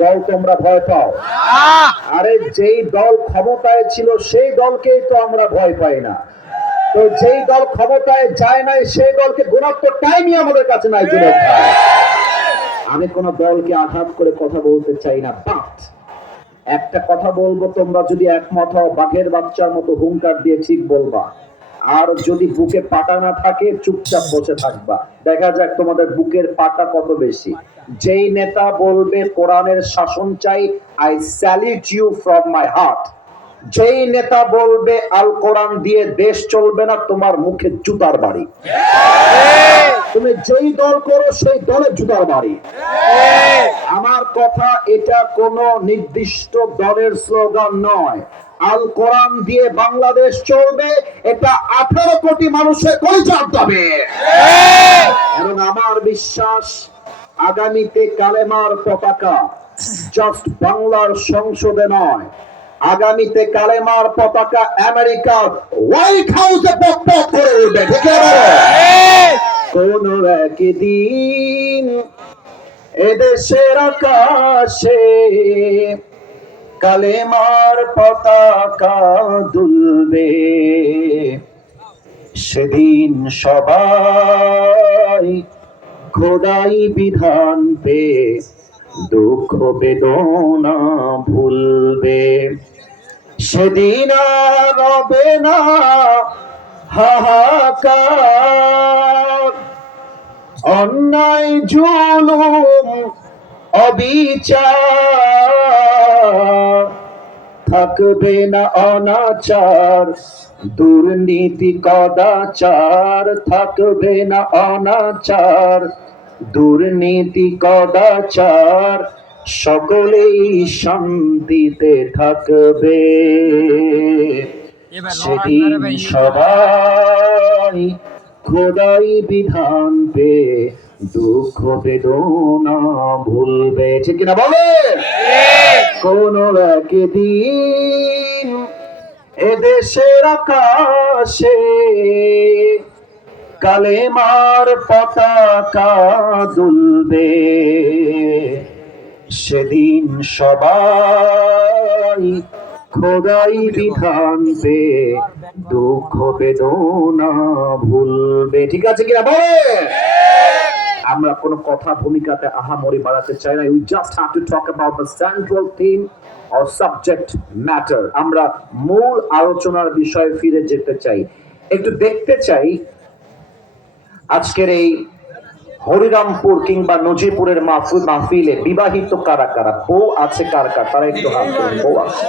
দল তোমরা ভয় পাও? আরে যেই দল ক্ষমতায় ছিল সেই দলকেই তো আমরা ভয় পাই না। তো যেই দল ক্ষমতায় যায় নাই সেই দলকে গুণাত্মক টাইমই আমাদের কাছে নাই। যুবক ভাই, আমি কোন দলকে আঘাত করে কথা বলতে চাই না, বাট একটা কথা বলবো, তোমরা যদি একমত হও বাঘের বাচ্চার মতো হুঙ্কার দিয়ে ঠিক বলবা, আর যদি বুকে পাটা না থাকে চুপচাপ বসে থাকবা। দেখা যাক তোমাদের বুকের পাটা কত বেশি। যেই নেতা বলবে কোরআনের শাসন চাই, I salute you from my heart. যেই নেতা বলবে আল কোরআন দিয়ে দেশ চলবে না, তোমার মুখে জুতার বাড়ি। তুমি যেই দল করো সেই দলের জুতার বাড়ি। আমার কথা, এটা কোন নির্দিষ্ট দলের স্লোগান নয়। আল কোরআন দিয়ে বাংলাদেশ চলবে, এটা 18 কোটি মানুষের কলিজার দাবি। এবং আমার বিশ্বাস আগামীতে কালেমার পতাকা জাস্ট বাংলার সংসদে নয়, আগামীতে কালেমার পতাকা আমেরিকার হোয়াইট হাউসে পক করে উঠবে। ঠিক আছে? কোন একদিন এদেশের আকাশে কালেমার পতাকা দুলবে, সেদিন সবাই খোদাই বিধান পে দুঃখ বেদনা ভুলবে। সেদিন আর হবে না হাহাকার, অন্যায় জুলুম অবিচার, থাকবে না অনাচার দুর্নীতি কদাচার, থাকবে না অনাচার দুর্নীতি কদাচার, সকলেই শান্তিতে থাকবে। সেদিন সবাই খোদাই বিধান পে দুঃখ বেদনা ভুলবে। ঠিক কিনা বলে? কোন একদিন এদেশের আকাশে কালেমার পতাকা দুলবে, সেদিন সবাই খোদাই বিধান পে দুঃখ বেদনা ভুলবে। ঠিক আছে কিনা বলে? আমরা কোনো কথা ভূমিকাতে আহামরি বাড়াতে চাই না। We just have to talk about the central theme or subject matter. আমরা মূল আলোচনার বিষয়ে ফিরে যেতে চাই। একটু দেখতে চাই আজকের এই হরিরামপুর কিংবা নজিপুরের মাহফিলে বিবাহিত কারা কারা, বউ আছে কার কার, তারা একটু হাত তুলুন। বউ আছে?